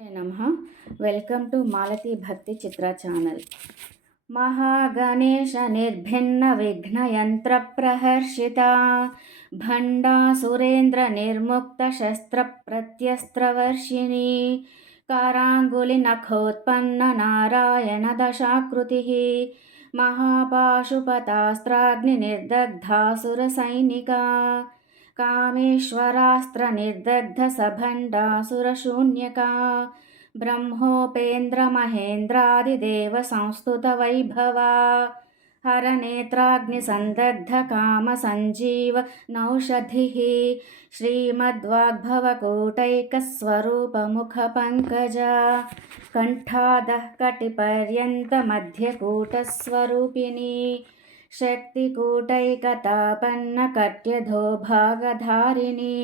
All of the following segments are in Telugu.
నమః. వెల్కమ్ టు మాలతి భక్తి చిత్ర ఛానల్. మహాగణేశ నిర్భిన్న విఘ్నయంత్ర ప్రహర్షిత భండా సురేంద్ర నిర్ముక్త శస్త్ర ప్రత్యస్త్రవర్షిణి కారాంగులి నఖోత్పన్న నారాయణ దశాకృతి మహాపాశుపతాస్త్రాగ్ని నిర్దగ్ధాసుర సైనికా కామేశ్వరాస్త్ర నిర్దగ్ధ సభండాసుర శూన్యకా బ్రహ్మోపేంద్ర మహేంద్రాదిదేవ సంస్తుత వైభవా హరనేత్రాగ్ని సందగ్ధ కామ సంజీవ నౌషధిః శ్రీమద్వాగ్భవకూటైక స్వరూప ముఖ పంకజ కంఠాదః కటిపర్యంత మధ్యకూట స్వరూపిణి శక్తికూటైకతాపన్న కట్యధో భాగధారిణి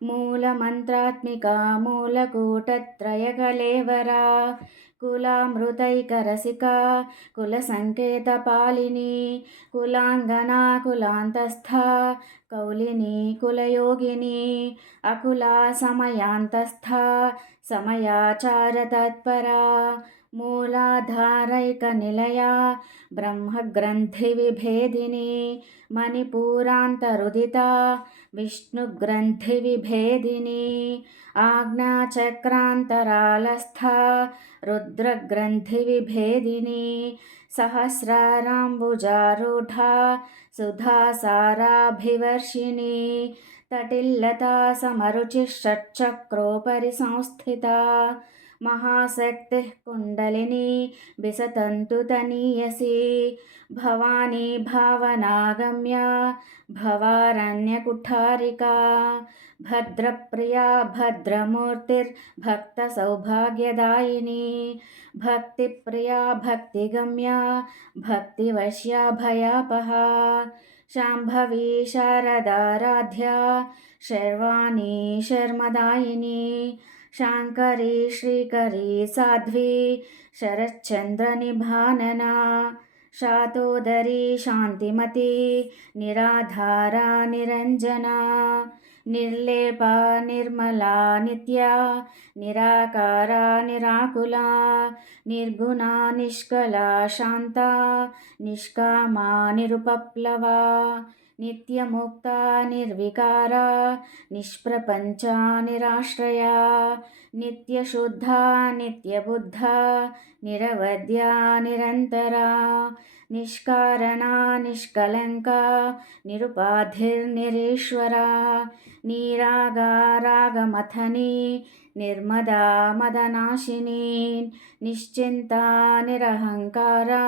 మూలమంత్రాత్మికా మూలకూటత్రయకలేవరా కులామృతైకరసికా కులసంకేతపాలిని కులాంగనా కులాంతస్థా కౌలిని కులయోగిని అకులా సమయాంతస్థా సమయాచారతత్పరా మూలాధారైకనిలయా బ్రహ్మగ్రంథివిభేదిని మణిపూరాంతరుదితా విష్ణుగ్రంథివిభేదిని ఆజ్ఞాచక్రాంతరాలస్థా రుద్రగ్రంథివిభేదిని సహస్రారాంబుజారూఢా సుధాసారాభివర్షిణి తటిల్లతా సమరుచి షట్చక్రోపరి సంస్థితా మహాశక్తిః కుండలిని బిసతంతు తనీయసి భవానీ భావనాగమ్యా భవారణ్యకుఠారికా భద్రప్రియా భద్రమూర్తిర్భక్త సౌభాగ్యదాయిని భక్తిప్రియా భక్తిగమ్యా భక్తివశ్యా భయాపహా శాంభవీ శారదారాధ్యా శర్వాణి శర్మదాయిని శాంకరీ శ్రీకరీ సాధ్వీ శరశ్చంద్రనిభాననా శాతోదరీ శాంతిమతి నిరాధారా నిరంజనా నిర్లేపా నిర్మలా నిత్యా నిరాకారా నిరాకులా నిర్గుణా నిష్కలా శాంతా నిష్కామా నిరుపప్లవా నిత్యముక్తా నిర్వికారా నిష్ప్రపంచా నిరాశ్రయా నిత్యశుద్ధా నిత్యబుద్ధా నిరవద్యా నిరంతరా నిష్కారణా నిష్కలంకా నిరుపాధిర్నిరీశ్వరా నీరాగా రాగమథని నిర్మదా మదనాశిని నిశ్చింతా నిరహంకారా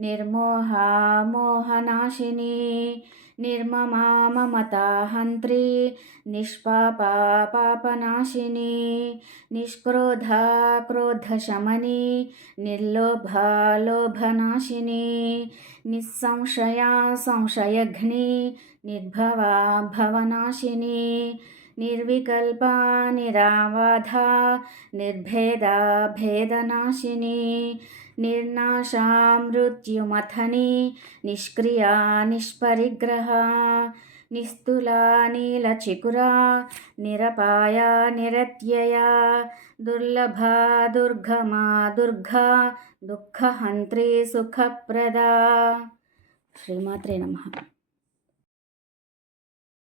నిర్మోహా మోహనాశిని నిర్మమా మమతా హంత్రి నిష్పాపా పాపనాశిని నిష్క్రోధా క్రోధశమని నిర్లోభా లోభనాశిని నిస్సంశయా సంశయఘ్ని నిర్భవా భవనాశిని నిర్వికల్పా నిరాబాధా నిర్భేదా భేదనాశిని నిర్నాశా మృత్యుమథని నిష్క్రియా నిష్పరిగ్రహా నిస్తులా నీలచికురా నిరపాయా నిరత్యయా దుర్లభా దుర్గమా దుర్గా దుఃఖహంత్రి సుఖప్రదా. శ్రీమాత్రే నమః.